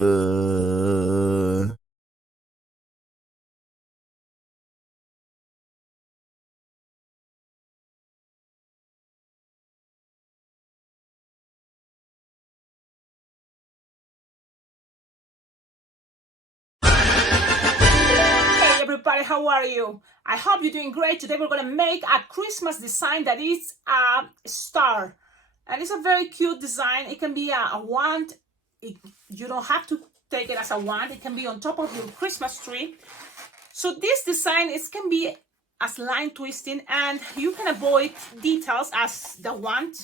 Everybody, how are you? I hope you're doing great. Today we're going to make a Christmas design that is a star, and it's a very cute design. It can be a wand. You don't have to take it as a wand. It can be on top of your Christmas tree. So this design can be as line twisting, and you can avoid details as the wand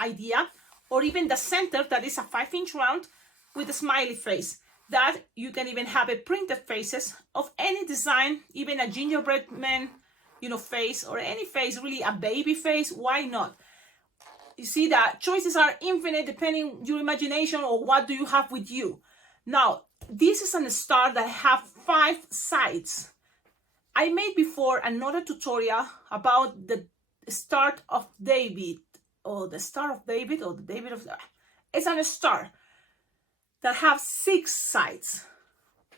idea, or even the center that is a 5-inch round with a smiley face. That you can even have a printed faces of any design, even a gingerbread man, face, or any face, really a baby face. Why not? You see that choices are infinite depending your imagination or what do you have with you. Now, this is a star that have 5 sides. I made before another tutorial about the Star of David, or the Star of David, or the David of... It's a star that have 6 sides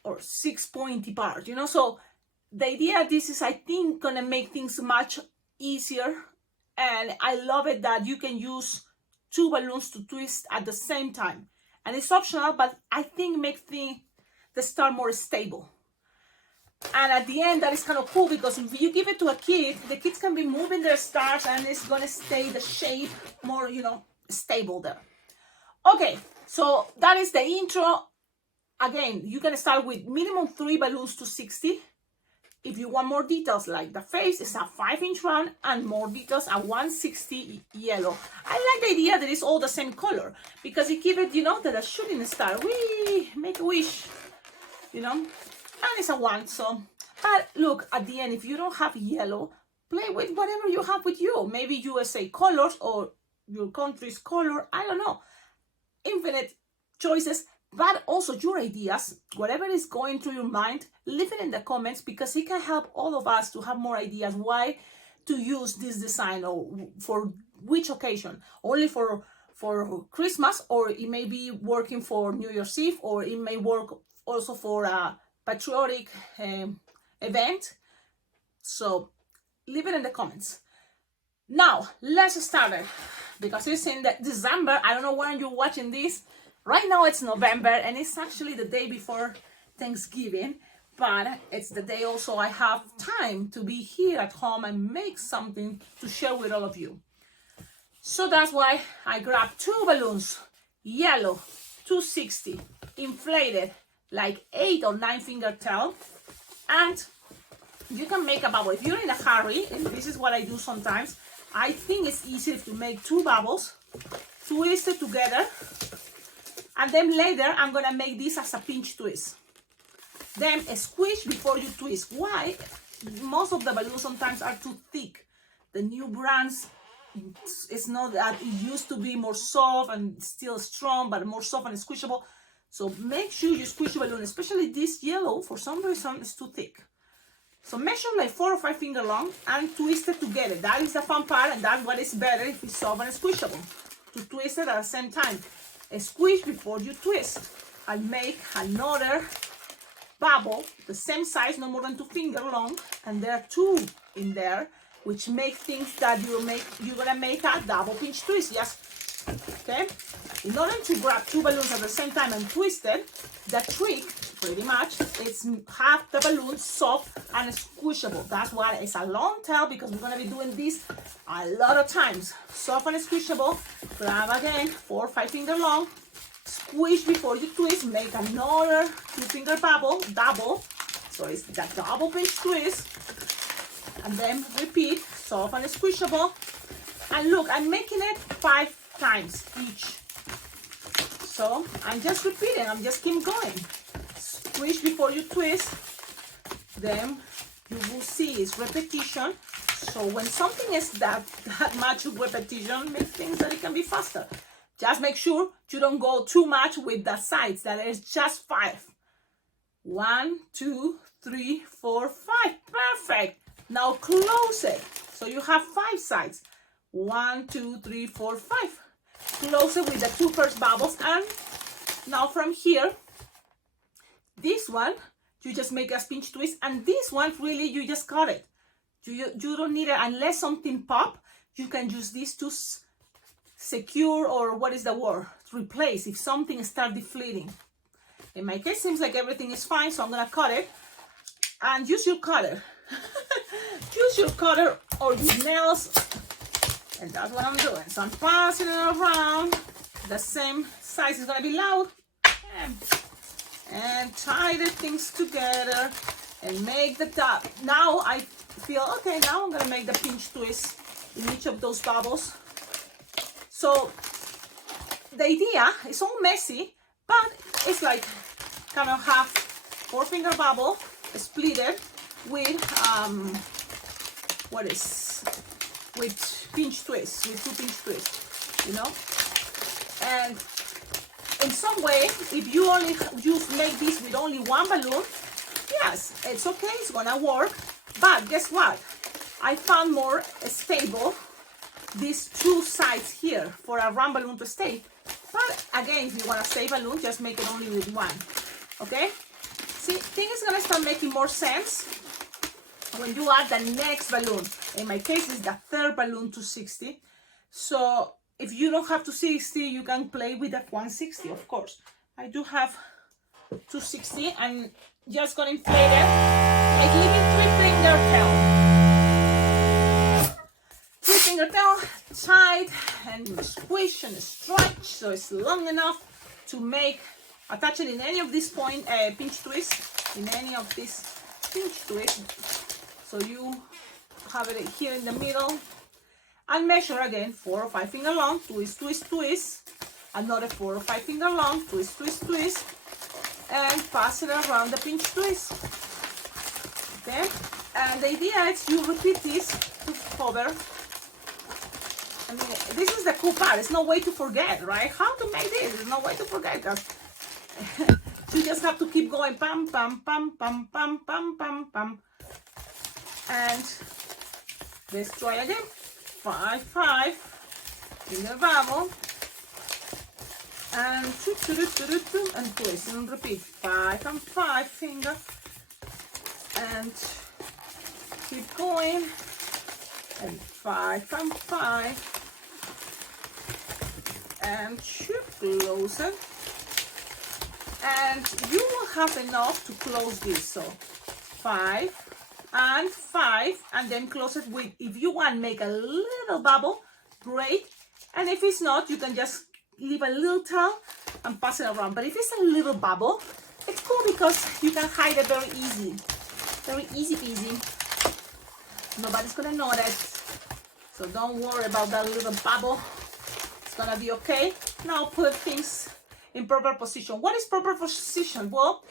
or 6 pointy parts, so the idea of this is, I think, gonna make things much easier, and I love it that you can use 2 balloons to twist at the same time, and it's optional, but I think makes the star more stable. And at the end, that is kind of cool, because if you give it to a kid, the kids can be moving their stars and it's gonna stay the shape more, stable there. Okay, so that is the intro. Again, you can start with minimum 3 balloons to 60. If you want more details, like the face is a 5-inch round, and more details, a 160 yellow. I like the idea that it's all the same color, because it gives it, that a shooting star. We make a wish, and it's a 1. So, but look, at the end, if you don't have yellow, play with whatever you have with you. Maybe USA colors or your country's color. I don't know. Infinite choices, but also your ideas, whatever is going through your mind, leave it in the comments, because it can help all of us to have more ideas why to use this design, or for which occasion. Only for Christmas, or it may be working for New Year's Eve, or it may work also for a patriotic event. So leave it in the comments. Now let's start it, because it's in December. I don't know when you're watching this. Right now it's November, and it's actually the day before Thanksgiving, but it's the day also I have time to be here at home and make something to share with all of you. So that's why I grabbed 2 balloons, yellow, 260, inflated, like 8 or 9 finger tail, and you can make a bubble. If you're in a hurry, and this is what I do sometimes, I think it's easier to make 2 bubbles, twist it together, and then later I'm gonna make this as a pinch twist. Then squish before you twist. Why? Most of the balloons sometimes are too thick. The new brands, it's not that it used to be more soft and still strong, but more soft and squishable. So make sure you squish the balloon, especially this yellow. For some reason, it's too thick. So measure like 4 or 5 finger long and twist it together. That is the fun part, and that's what is better if it's soft and squishable. To twist it at the same time. Squish before you twist. And make another bubble, the same size, no more than 2 finger long, and there are 2 in there, which make things that you're gonna make a double pinch twist. Yes. Okay. In order to grab 2 balloons at the same time and twist it, the trick pretty much is have the balloon soft and squishable. That's why it's a long tail, because we're gonna be doing this a lot of times. Soft and squishable. Grab again 4 or 5 finger long, squish before you twist, make another 2 finger bubble, double, so it's that double pinch twist, and then repeat, soft and squishable. And look, I'm making it 5 times each. So I'm just repeating, I'm just keep going. Squish before you twist, then you will see it's repetition. So when something is that much repetition, make things that it can be faster. Just make sure you don't go too much with the sides, that is just 5. 1, 2, 3, 4, 5. Perfect. Now close it. So you have 5 sides. 1, 2, 3, 4, 5. Close it with the 2 first bubbles, and now from here This one, you just make a pinch twist, and this one, really, you just cut it. You don't need it unless something pop. You can use this to secure, or what is the word? Replace if something starts deflating. In my case, seems like everything is fine, so I'm gonna cut it. And use your cutter. Use your cutter or your nails, and that's what I'm doing. So I'm passing it around. The same size is gonna be loud, and tie the things together and make the top. Now I feel okay. Now I'm gonna make the pinch twist in each of those bubbles. So the idea is all messy, but it's like kind of half 4-finger bubble, split it with with pinch twists, with 2 pinch twists, you know. And in some way, if you only make this with only 1 balloon, yes, it's okay, it's gonna work. But guess what? I found more stable these 2 sides here for a round balloon to stay. But again, if you want to save balloon, just make it only with 1. Okay? See, things is gonna start making more sense when you add the next balloon. In my case, it's the 3rd balloon to 60. So if you don't have 260, you can play with the 160, of course. I do have 260, and just gonna inflate it, like leaving 3-finger tail. 3-finger tail, tight, and squish and stretch, so it's long enough to make, attach it in any of these pinch twists, in any of these pinch twists. So you have it here in the middle, and measure again 4 or 5 finger long, twist, twist, twist, another 4 or 5 finger long, twist, twist, twist, and pass it around the pinch twist. Okay, and the idea is you repeat this to cover. I mean, this is the cool part. There's no way to forget, right? How to make this? There's no way to forget, because you just have to keep going, pam, pam, pam, pam, pam, pam, pam, pam. And let's try again. 5, 5, finger bubble, and and twist and repeat. 5 and 5 finger, and keep going, and 5 and 5, and close it, and you will have enough to close this. So 5 and 5, and then close it with, if you want, make a little bubble, great. And if it's not, you can just leave a little tail and pass it around. But if it's a little bubble, it's cool because you can hide it very easy peasy. Nobody's gonna notice, so don't worry about that little bubble. It's gonna be okay. Now put things in proper position. What is proper position? Well,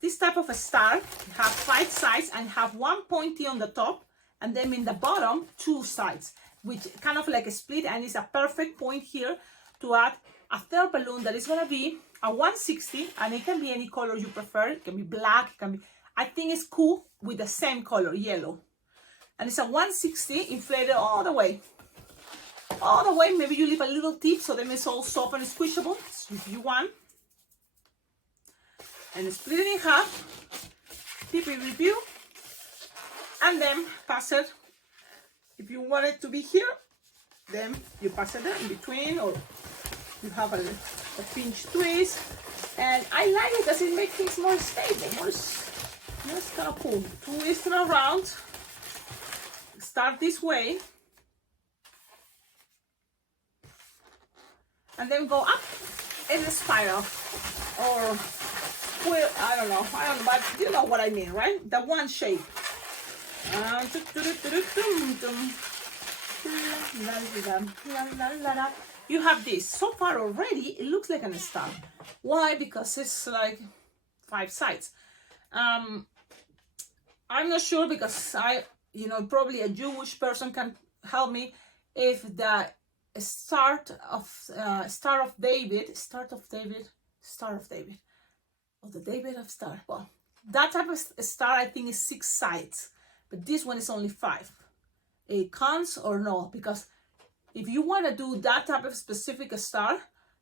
this type of a star have 5 sides and have 1 pointy on the top, and then in the bottom 2 sides, which kind of like a split, and it's a perfect point here to add a 3rd balloon that is gonna be a 160, and it can be any color you prefer. It can be black, it can be, I think it's cool with the same color, yellow. And it's a 160 inflated all the way. All the way, maybe you leave a little tip so then it's all soft and squishable, so if you want. And split it in half, tip it review, and then pass it. If you want it to be here, then you pass it there in between, or you have a pinch twist. And I like it because it makes things more stable, more kind of cool. Twist it around, start this way, and then go up in a spiral, or well, I don't know, but you know what I mean, right? The one shape. You have this. So far already, it looks like a star. Why? Because it's like 5 sides. I'm not sure, because probably a Jewish person can help me, if the Star of David, or the David of Star. Well, that type of star I think is 6 sides, but this one is only 5. It counts or no? Because if you want to do that type of specific star,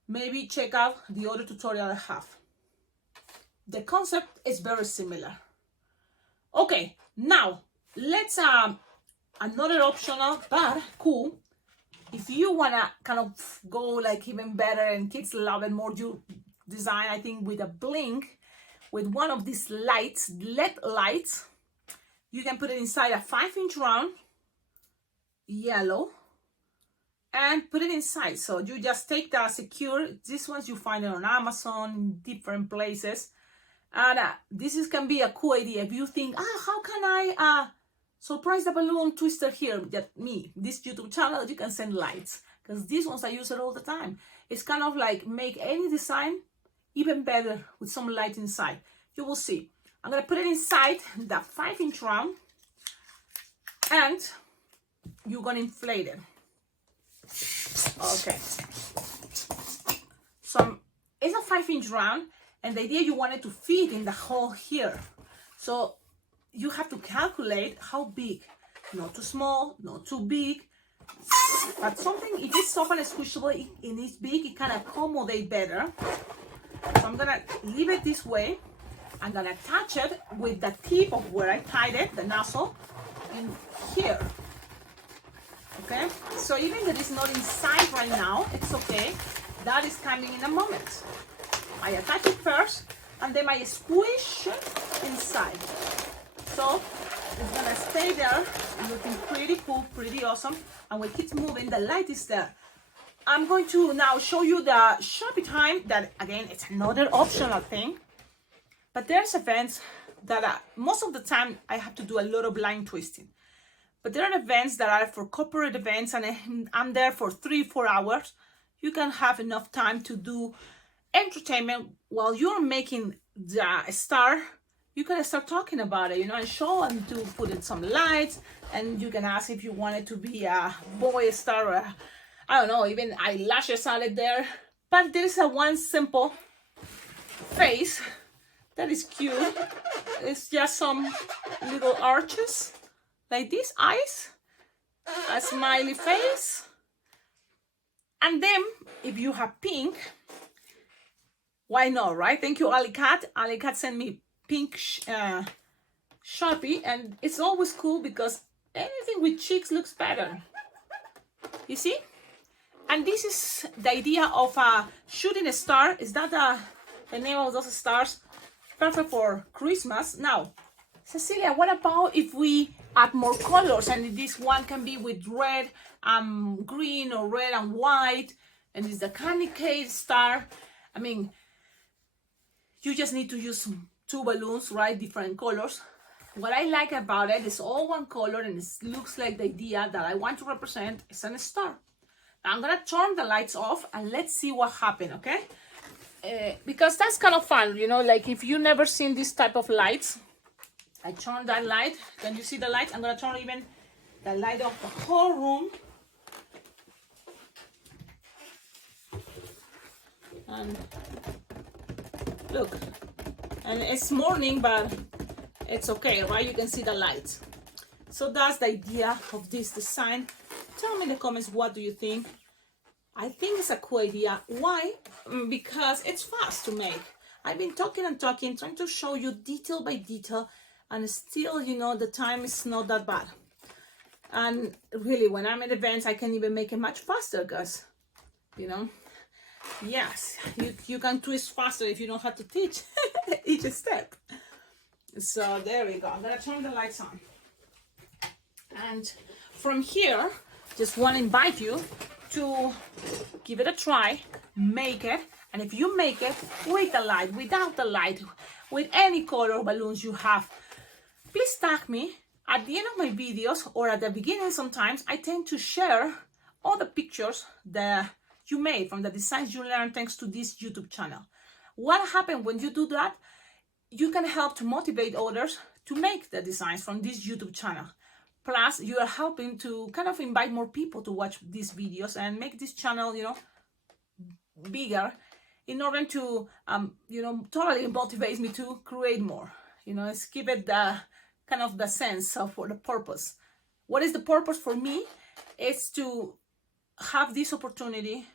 maybe check out the other tutorial I have. the concept is very similar. Okay, now let's another optional but cool. If you wanna kind of go like even better and kids love it more, you design, I think, with a blink, with one of these lights, LED lights. You can put it inside a 5-inch round, yellow, and put it inside. So you just take the secure, these ones you find it on Amazon, different places. And this can be a cool idea. If you think, how can I surprise the balloon twister here? That me, this YouTube channel, you can send lights. Because these ones I use it all the time. It's kind of like make any design even better with some light inside. You will see. I'm going to put it inside the 5-inch round. And you're going to inflate it. Okay. So it's a 5-inch round. And the idea, you want it to fit in the hole here. So you have to calculate how big. Not too small, not too big. But something, if it's soft and squishable and it's big, it can accommodate better. So I'm gonna leave it this way. I'm gonna attach it with the tip of where I tied it, the nozzle, in here. Okay? So even if it's not inside right now, it's okay. That is coming in a moment. I attach it first, and then I squish it inside. So it's gonna stay there, looking pretty cool, pretty awesome. And when it keeps moving, the light is there. I'm going to now show you the Sharpie time. That again, it's another optional thing. But there's events that most of the time I have to do a lot of line twisting. But there are events that are for corporate events, and I'm there for 3-4 hours. You can have enough time to do entertainment while you're making the star. You can start talking about it, you know, and show and to put in some lights, and you can ask if you want it to be a boy star or I don't know, even eyelashes on it there. But there is a one simple face that is cute. It's just some little arches like these eyes, a smiley face, and then if you have pink, why not, right? Thank you, Ali Cat. Ali Cat sent me pink Sharpie, and it's always cool because anything with cheeks looks better. You see? And this is the idea of shooting a star. Is that the name of those stars? Perfect for Christmas. Now, Cecilia, what about if we add more colors? And this one can be with red, green, or red and white. And it's the candy cane star. I mean, you just need to use 2 balloons, right? Different colors. What I like about it is all one color, and it looks like the idea that I want to represent is a star. Now I'm gonna turn the lights off and let's see what happened, okay? Because that's kind of fun, you know, like if you've never seen this type of lights. I turn that light. Can you see the light? I'm gonna turn even the light of the whole room. And look, and it's morning, but it's okay, right? You can see the lights. So that's the idea of this design. Tell me in the comments, what do you think? I think it's a cool idea. Why? Because it's fast to make. I've been talking and talking, trying to show you detail by detail, and still, you know, the time is not that bad. And really, when I'm at events, I can even make it much faster, because, you know, yes, you can twist faster if you don't have to teach each step. So there we go. I'm gonna turn the lights on. And from here, just want to invite you to give it a try, make it, and if you make it with the light, without the light, with any color balloons you have, please tag me. At the end of my videos, or at the beginning sometimes, I tend to share all the pictures that you made from the designs you learned thanks to this YouTube channel. What happens when you do that? You can help to motivate others to make the designs from this YouTube channel. Plus, you are helping to kind of invite more people to watch these videos and make this channel, you know, bigger, in order to, you know, totally motivates me to create more. You know, it's give it the kind of the sense of the purpose. What is the purpose for me? It's to have this opportunity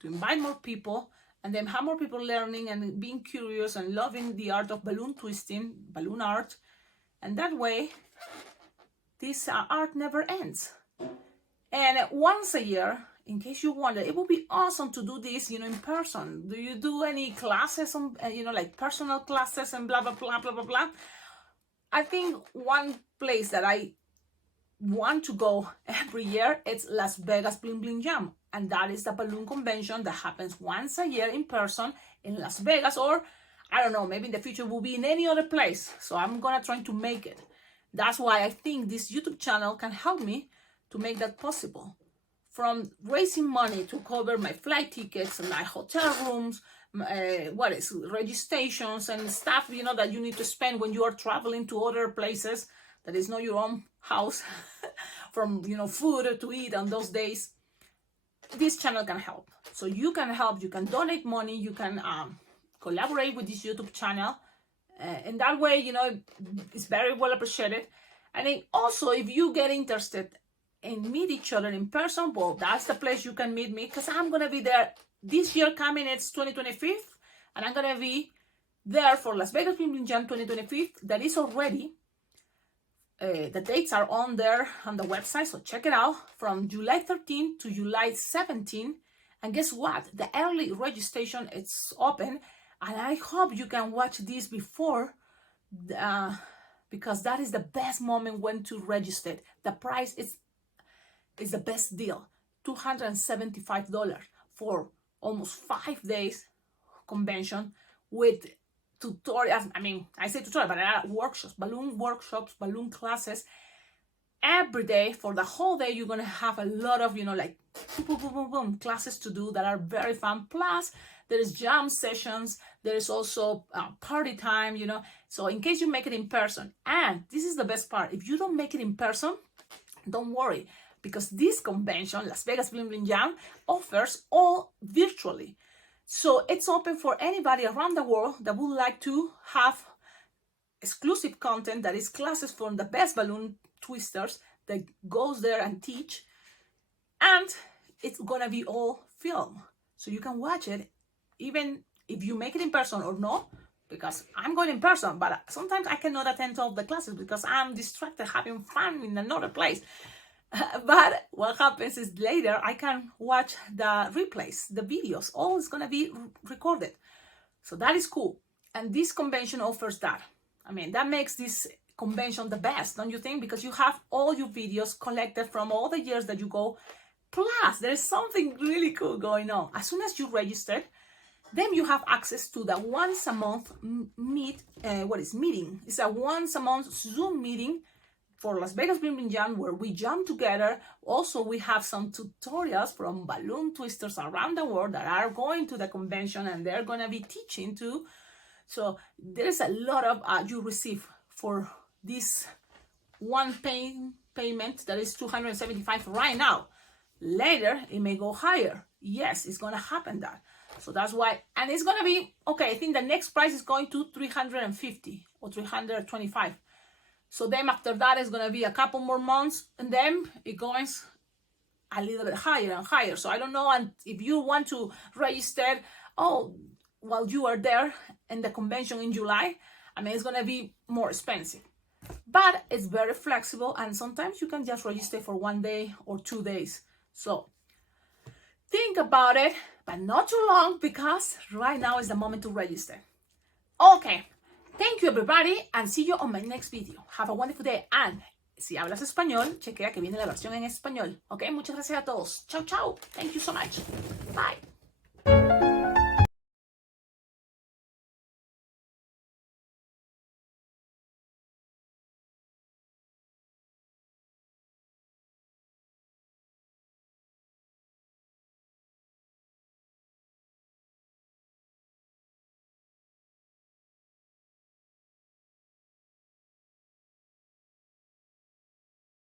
to invite more people and then have more people learning and being curious and loving the art of balloon twisting, balloon art. And that way, this art never ends. And once a year, in case you wonder, it would be awesome to do this, in person. Do you do any classes on, like personal classes and blah, blah, blah, blah, blah, blah? I think one place that I want to go every year, it's Las Vegas Bling Bling Jam. And that is the balloon convention that happens once a year in person in Las Vegas, or I don't know, maybe in the future will be in any other place. So I'm gonna try to make it. That's why I think this YouTube channel can help me to make that possible. From raising money to cover my flight tickets and my hotel rooms, registrations and stuff, that you need to spend when you are traveling to other places that is not your own house, from, food to eat on those days. This channel can help. So you can help, you can donate money, you can collaborate with this YouTube channel. And that way, it's very well appreciated. And also, if you get interested and meet each other in person, well, that's the place you can meet me, because I'm going to be there this year coming. It's 2025, and I'm going to be there for Las Vegas Bling Bling Jam 2025. That is already, the dates are on there on the website, so check it out, from July 13 to July 17. And guess what? The early registration is open, and I hope you can watch this before, because that is the best moment when to register. The price is the best deal, $275 for almost 5 days convention with tutorials. I mean, I say tutorial, but there are workshops, balloon classes. Every day for the whole day, you're gonna have a lot of, like boom, boom, boom, boom, classes to do that are very fun. Plus, there is jam sessions. There is also party time, So in case you make it in person, and this is the best part, if you don't make it in person, don't worry, because this convention, Las Vegas Bling Bling Jam, offers all virtually. So it's open for anybody around the world that would like to have exclusive content, that is classes from the best balloon twisters that goes there and teach. And it's gonna be all film. So you can watch it even if you make it in person or not, because I'm going in person, but sometimes I cannot attend all the classes because I'm distracted having fun in another place. But what happens is later I can watch the replays, the videos, all is going to be recorded. So that is cool. And this convention offers that. I mean, that makes this convention the best, don't you think? Because you have all your videos collected from all the years that you go. Plus, there's something really cool going on. As soon as you register, then you have access to the once a month meeting. It's a once a month Zoom meeting for Las Vegas Bling Bling Jam, where we jam together. Also, we have some tutorials from balloon twisters around the world that are going to the convention, and they're going to be teaching too. So there's a lot of you receive for this one payment that is $275 right now. Later, it may go higher. Yes, it's going to happen that. So that's why, and it's going to be, okay, I think the next price is going to $350 or $325. So then after that, it's going to be a couple more months, and then it goes a little bit higher and higher. So I don't know, and if you want to register, while you are there in the convention in July, I mean, it's going to be more expensive. But it's very flexible, and sometimes you can just register for 1 day or 2 days. So think about it, but not too long, because right now is the moment to register. Okay. Thank you, everybody, and see you on my next video. Have a wonderful day, and si hablas español, chequea que viene la versión en español. Ok, muchas gracias a todos. Chao, chao. Thank you so much. Bye.